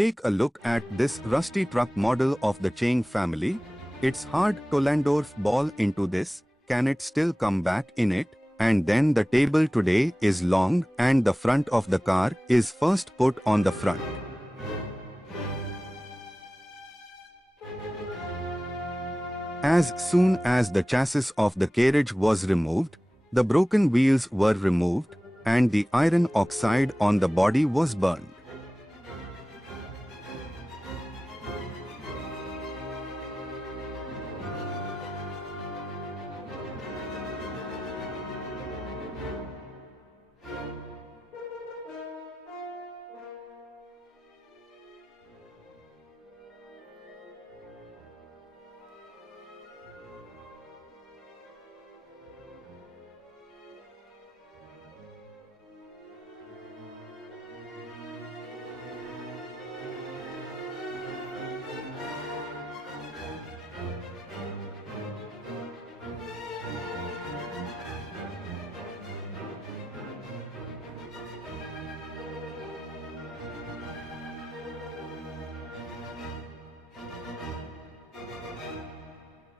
Take a look at this rusty truck model of the Chang family. It's hard to Landorf ball into this. Can it still come back in it? And then the table today is long and the front of the car is first put on the front. As soon as the chassis of the carriage was removed, the broken wheels were removed and the iron oxide on the body was burned.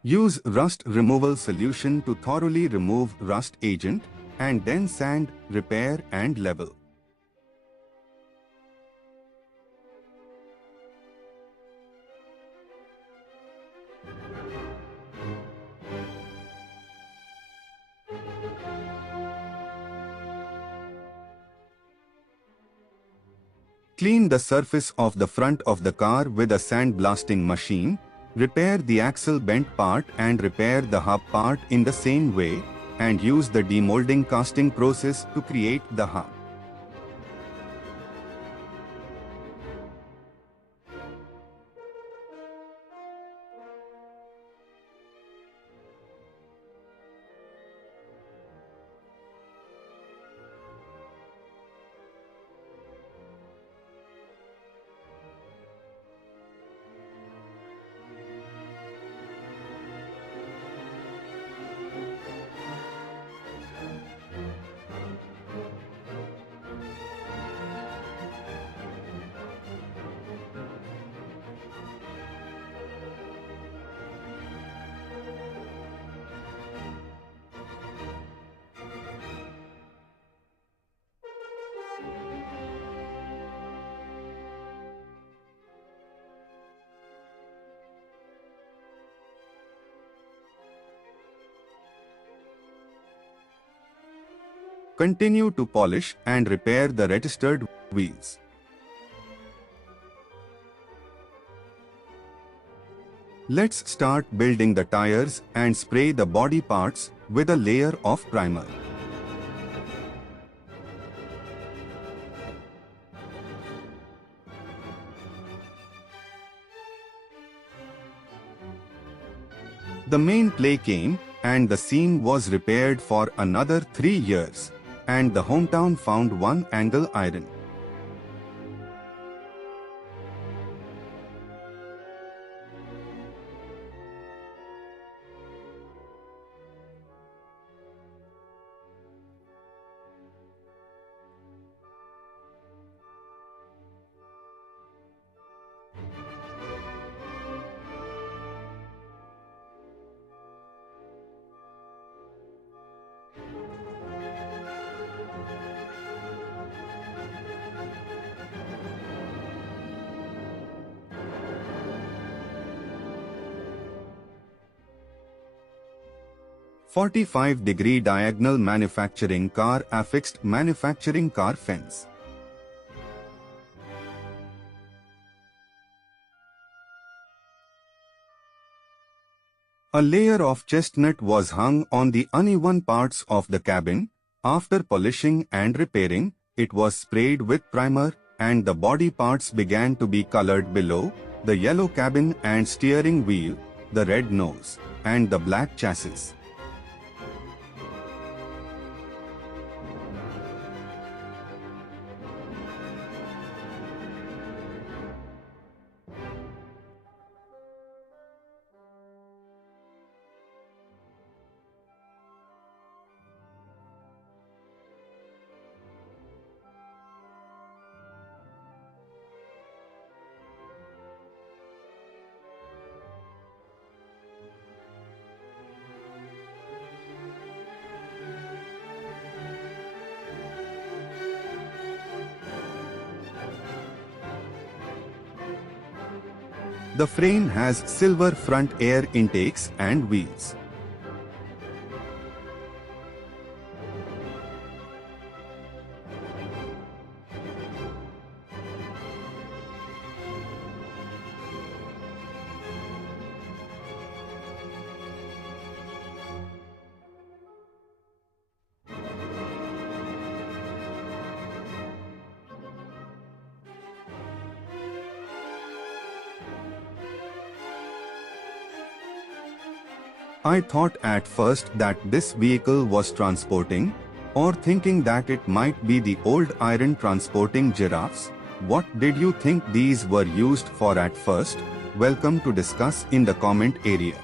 Use rust removal solution to thoroughly remove rust agent and then sand, repair and level. Clean the surface of the front of the car with a sandblasting machine. Repair the axle bent part and repair the hub part in the same way, and use the demolding casting process to create the hub. Continue to polish and repair the registered wheels. Let's start building the tires and spray the body parts with a layer of primer. The main play came and the seam was repaired for another 3 years, and the hometown found one angle iron. "45-degree diagonal manufacturing car affixed manufacturing car fence." A layer of chestnut was hung on the uneven parts of the cabin. After polishing and repairing, it was sprayed with primer, and the body parts began to be colored below: the yellow cabin and steering wheel, the red nose, and the black chassis. The frame has silver front air intakes and wheels. I thought at first that this vehicle was transporting, or thinking that it might be the old iron transporting giraffes. What did you think these were used for at first? Welcome to discuss in the comment area.